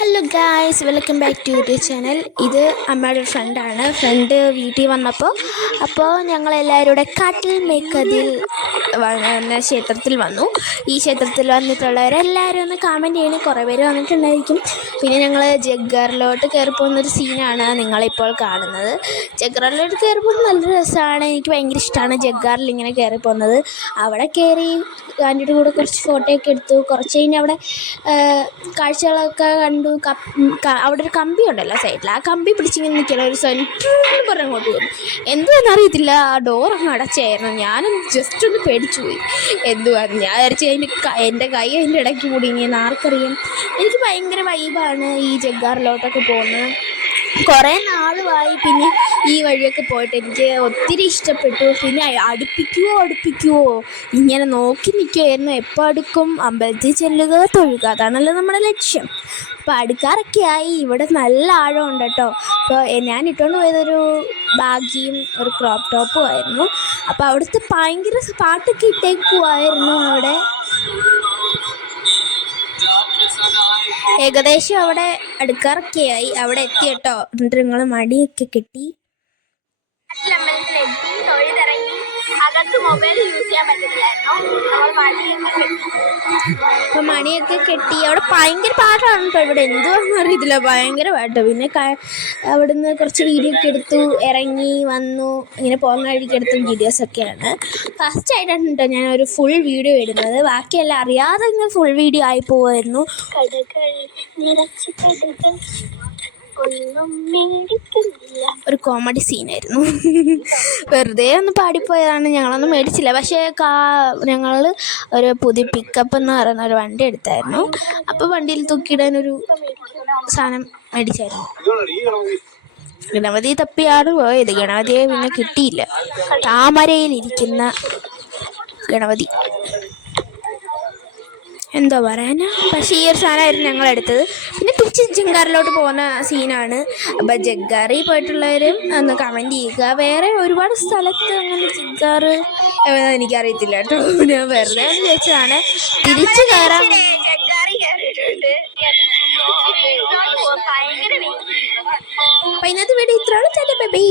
Hello guys welcome back to YouTube channel ഇത് അമ്മയുടെ ഫ്രണ്ടാണ് ഫ്രണ്ട് വീട്ടിൽ വന്നപ്പോൾ അപ്പോൾ ഞങ്ങളെല്ലാവരും കൂടെ കാട്ടിൽ മേക്കതിൽ എന്ന ക്ഷേത്രത്തിൽ വന്നു. ഈ ക്ഷേത്രത്തിൽ വന്നിട്ടുള്ളവരെല്ലാവരും ഒന്ന് കമന്റ് ചെയ്യണം. കുറേ പേര് വന്നിട്ടുണ്ടായിരിക്കും. പിന്നെ ഞങ്ങൾ ജഗ്ഗറിലോട്ട് കയറി പോകുന്നൊരു സീനാണ് നിങ്ങളിപ്പോൾ കാണുന്നത്. ജഗ്ഗറിലോട്ട് കയറി പോകുന്നത് നല്ല രസമാണ്. എനിക്ക് ഭയങ്കര ഇഷ്ടമാണ് ജഗ്ഗാറിൽ ഇങ്ങനെ കയറി പോകുന്നത്. അവിടെ കയറി ആന്റിയുടെ കൂടെ കുറച്ച് ഫോട്ടോയൊക്കെ എടുത്തു. കുറച്ച് കഴിഞ്ഞ് അവിടെ കാഴ്ചകളൊക്കെ കണ്ടു. അവിടെ ഒരു കമ്പി ഉണ്ടല്ലോ സൈഡിൽ ആ കമ്പി പിടിച്ചിങ്ങനെ നിൽക്കണം ഒരു സെന്റർ പറഞ്ഞ് അങ്ങോട്ട് പോകും എന്തുവാന്ന് അറിയത്തില്ല. ആ ഡോർ അങ്ങ് അടച്ചായിരുന്നു. ഞാനും ജസ്റ്റ് ഒന്ന് പേടിച്ചു പോയി. എന്തുവാന്ന്? ഞാൻ വിചാരിച്ചു അതിന്റെ എന്റെ കൈ അതിന്റെ ഇടയ്ക്ക് കുടുങ്ങിയെന്ന് ആർക്കറിയാം. എനിക്ക് ഭയങ്കര വൈബാണ് ഈ ജഗ്ഗാറിലോട്ടൊക്കെ പോകുന്നത്. കുറേ നാളുമായി പിന്നെ ഈ വഴിയൊക്കെ പോയിട്ട് എനിക്ക് ഒത്തിരി ഇഷ്ടപ്പെട്ടു. പിന്നെ അടുപ്പിക്കുവോ അടുപ്പിക്കുവോ? ഇങ്ങനെ നോക്കി നിൽക്കുമായിരുന്നു എപ്പോൾ അടുക്കും? അമ്പലത്തിൽ ചെല്ലുക തൊഴുക. അതാണല്ലോ നമ്മുടെ ലക്ഷ്യം. അപ്പോൾ അടുക്കാറൊക്കെ ആയി. ഇവിടെ നല്ല ആഴമുണ്ട് കേട്ടോ. അപ്പോൾ ഞാൻ ഇട്ടുകൊണ്ട് പോയതൊരു ബാഗിയും ഒരു ക്രോപ്പ് ടോപ്പും ആയിരുന്നു. അപ്പോൾ അവിടുത്തെ ഭയങ്കര പാട്ടൊക്കെ ഇട്ടേക്കുമായിരുന്നു അവിടെ. ഏകദേശം അവിടെ അടുക്കാറൊക്കെയായി അവിടെ എത്തി കേട്ടോ. എന്നിട്ട് നിങ്ങൾ മടിയൊക്കെ കെട്ടി. അകത്ത് മൊബൈൽ യൂസ് ചെയ്യാൻ പറ്റത്തില്ലായിരുന്നു. നമ്മൾ മടിയൊക്കെ കെട്ടി. മണിയൊക്കെ കെട്ടി. അവിടെ ഭയങ്കര പാട്ടാണ് കേട്ടോ ഇവിടെ. എന്തുവാണെന്ന് അറിയത്തില്ല. ഭയങ്കര പാട്ട് പിന്നെ അവിടുന്ന് കുറച്ച് വീഡിയോ ഒക്കെ എടുത്തു ഇറങ്ങി വന്നു. ഇങ്ങനെ പോകുന്ന വഴിക്ക് എടുത്ത വീഡിയോസ് ഒക്കെയാണ്. ഫസ്റ്റ് ആയിട്ടാണ് കേട്ടോ ഞാൻ ഒരു ഫുൾ വീഡിയോ ഇടുന്നത്. ബാക്കിയെല്ലാം അറിയാതെ ഇങ്ങനെ ഫുൾ വീഡിയോ ആയി പോവായിരുന്നു ഒന്നും മേടിക്കുന്നില്ല ഒരു കോമഡി സീനായിരുന്നു വെറുതെ ഒന്ന് പാടിപ്പോയതാണ്. ഞങ്ങളൊന്നും മേടിച്ചില്ല. പക്ഷേ കാ ഞങ്ങൾ ഒരു പുതിയ പിക്കപ്പ് എന്ന് പറയുന്ന ഒരു വണ്ടി എടുത്തായിരുന്നു. അപ്പോൾ വണ്ടിയിൽ തൂക്കിയിടാനൊരു സാധനം മേടിച്ചായിരുന്നു. ഗണപതി തപ്പിയാണ് പോയത്. ഗണപതിയെ പിന്നെ കിട്ടിയില്ല. താമരയിലിരിക്കുന്ന ഗണപതി. എന്തോ പറയാനാ? പക്ഷേ ഈ ഒരു സാധനമായിരുന്നു ഞങ്ങൾ എടുത്തത് തിരിച്ച് ജങ്കാറിലോട്ട് പോകുന്ന സീനാണ്. അപ്പം ജഗ്ഗാറി പോയിട്ടുള്ളവരും ഒന്ന് കമന്റ് ചെയ്യുക. വേറെ ഒരുപാട് സ്ഥലത്ത് അങ്ങനെ ജഗ്ഗാറ് എനിക്കറിയത്തില്ല കേട്ടോ. ഞാൻ വെറുതെ ഒന്ന് ചോദിച്ചതാണ്. തിരിച്ച് കയറാൻ അപ്പം ഇന്നത്തെ വീഡിയോ ഇത്രയാണ് ചേട്ടാ ബൈ.